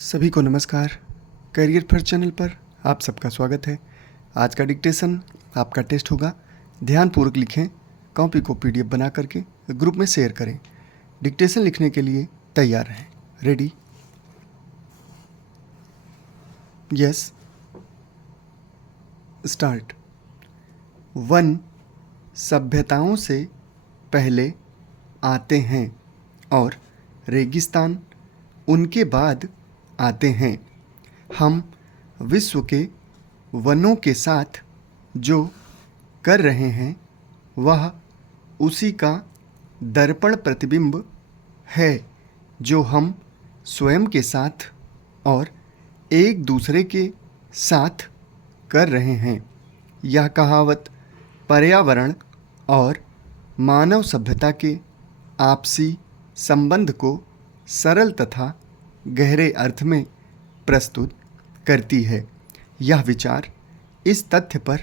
सभी को नमस्कार। करियर फर्स्ट चैनल पर आप सबका स्वागत है। आज का डिक्टेशन आपका टेस्ट होगा। ध्यानपूर्वक लिखें, कॉपी को पीडीएफ बना करके ग्रुप में शेयर करें। डिक्टेशन लिखने के लिए तैयार रहें। रेडी? Yes, start. वन सभ्यताओं से पहले आते हैं और रेगिस्तान उनके बाद आते हैं। हम विश्व के वनों के साथ जो कर रहे हैं वह उसी का दर्पण प्रतिबिंब है जो हम स्वयं के साथ और एक दूसरे के साथ कर रहे हैं। यह कहावत पर्यावरण और मानव सभ्यता के आपसी संबंध को सरल तथा गहरे अर्थ में प्रस्तुत करती है। यह विचार इस तथ्य पर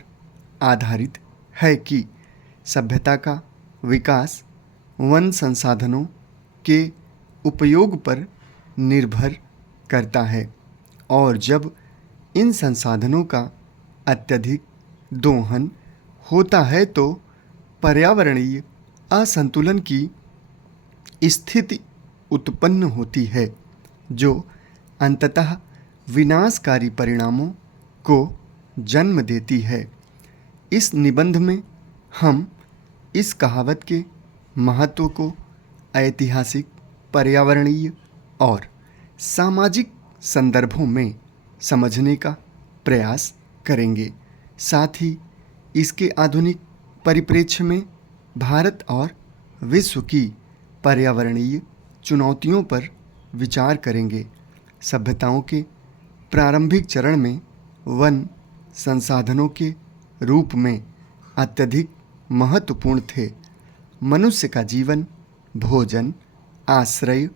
आधारित है कि सभ्यता का विकास वन संसाधनों के उपयोग पर निर्भर करता है और जब इन संसाधनों का अत्यधिक दोहन होता है तो पर्यावरणीय असंतुलन की स्थिति उत्पन्न होती है जो अंततः विनाशकारी परिणामों को जन्म देती है। इस निबंध में हम इस कहावत के महत्व को ऐतिहासिक, पर्यावरणीय और सामाजिक संदर्भों में समझने का प्रयास करेंगे। साथ ही इसके आधुनिक परिप्रेक्ष्य में भारत और विश्व की पर्यावरणीय चुनौतियों पर विचार करेंगे। सभ्यताओं के प्रारंभिक चरण में वन संसाधनों के रूप में अत्यधिक महत्वपूर्ण थे। मनुष्य का जीवन भोजन, आश्रय,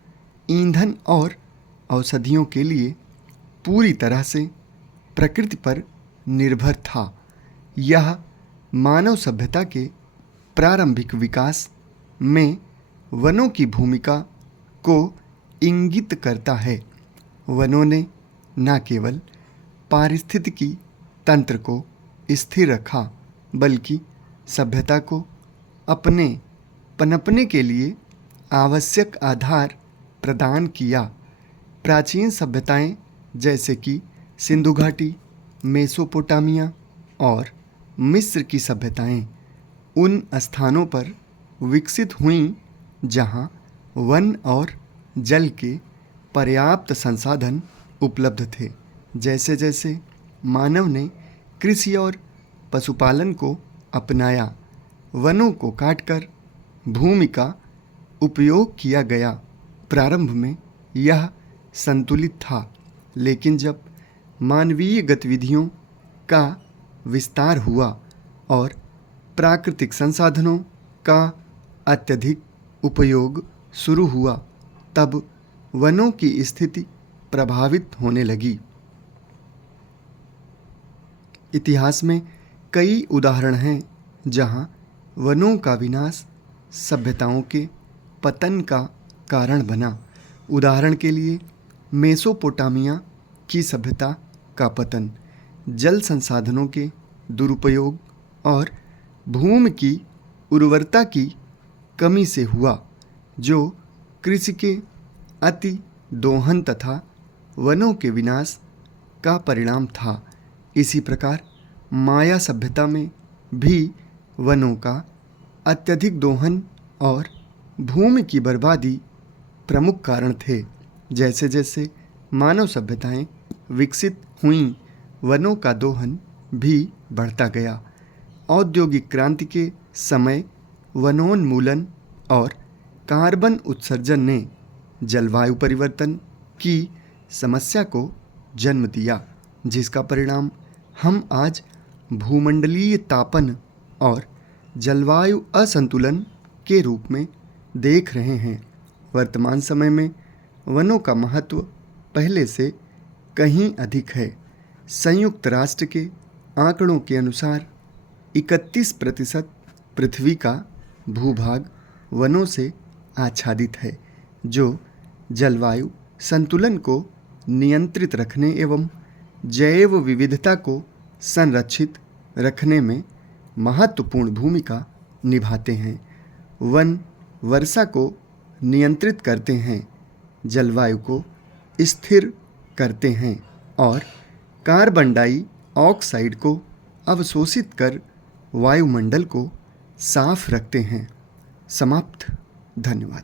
ईंधन और औषधियों के लिए पूरी तरह से प्रकृति पर निर्भर था। यह मानव सभ्यता के प्रारंभिक विकास में वनों की भूमिका को इंगित करता है। वनों ने न केवल पारिस्थितिकी तंत्र को स्थिर रखा बल्कि सभ्यता को अपने पनपने के लिए आवश्यक आधार प्रदान किया। प्राचीन सभ्यताएं जैसे कि सिंधु घाटी, मेसोपोटामिया और मिस्र की सभ्यताएं उन स्थानों पर विकसित हुईं जहां वन और जल के पर्याप्त संसाधन उपलब्ध थे। जैसे जैसे मानव ने कृषि और पशुपालन को अपनाया, वनों को काटकर भूमि का उपयोग किया गया। प्रारंभ में यह संतुलित था, लेकिन जब मानवीय गतिविधियों का विस्तार हुआ और प्राकृतिक संसाधनों का अत्यधिक उपयोग शुरू हुआ, तब वनों की स्थिति प्रभावित होने लगी। इतिहास में कई उदाहरण हैं जहां वनों का विनाश सभ्यताओं के पतन का कारण बना। उदाहरण के लिए मेसोपोटामिया की सभ्यता का पतन जल संसाधनों के दुरुपयोग और भूमि की उर्वरता की कमी से हुआ, जो कृषि के अति दोहन तथा वनों के विनाश का परिणाम था। इसी प्रकार माया सभ्यता में भी वनों का अत्यधिक दोहन और भूमि की बर्बादी प्रमुख कारण थे। जैसे जैसे मानव सभ्यताएं विकसित हुईं, वनों का दोहन भी बढ़ता गया। औद्योगिक क्रांति के समय वनोन्मूलन और कार्बन उत्सर्जन ने जलवायु परिवर्तन की समस्या को जन्म दिया, जिसका परिणाम हम आज भूमंडलीय तापन और जलवायु असंतुलन के रूप में देख रहे हैं। वर्तमान समय में वनों का महत्व पहले से कहीं अधिक है। संयुक्त राष्ट्र के आंकड़ों के अनुसार 31% पृथ्वी का भूभाग वनों से आच्छादित है, जो जलवायु संतुलन को नियंत्रित रखने एवं जैव विविधता को संरक्षित रखने में महत्वपूर्ण भूमिका निभाते हैं। वन वर्षा को नियंत्रित करते हैं, जलवायु को स्थिर करते हैं और कार्बन डाइऑक्साइड को अवशोषित कर वायुमंडल को साफ रखते हैं। समाप्त। धन्यवाद।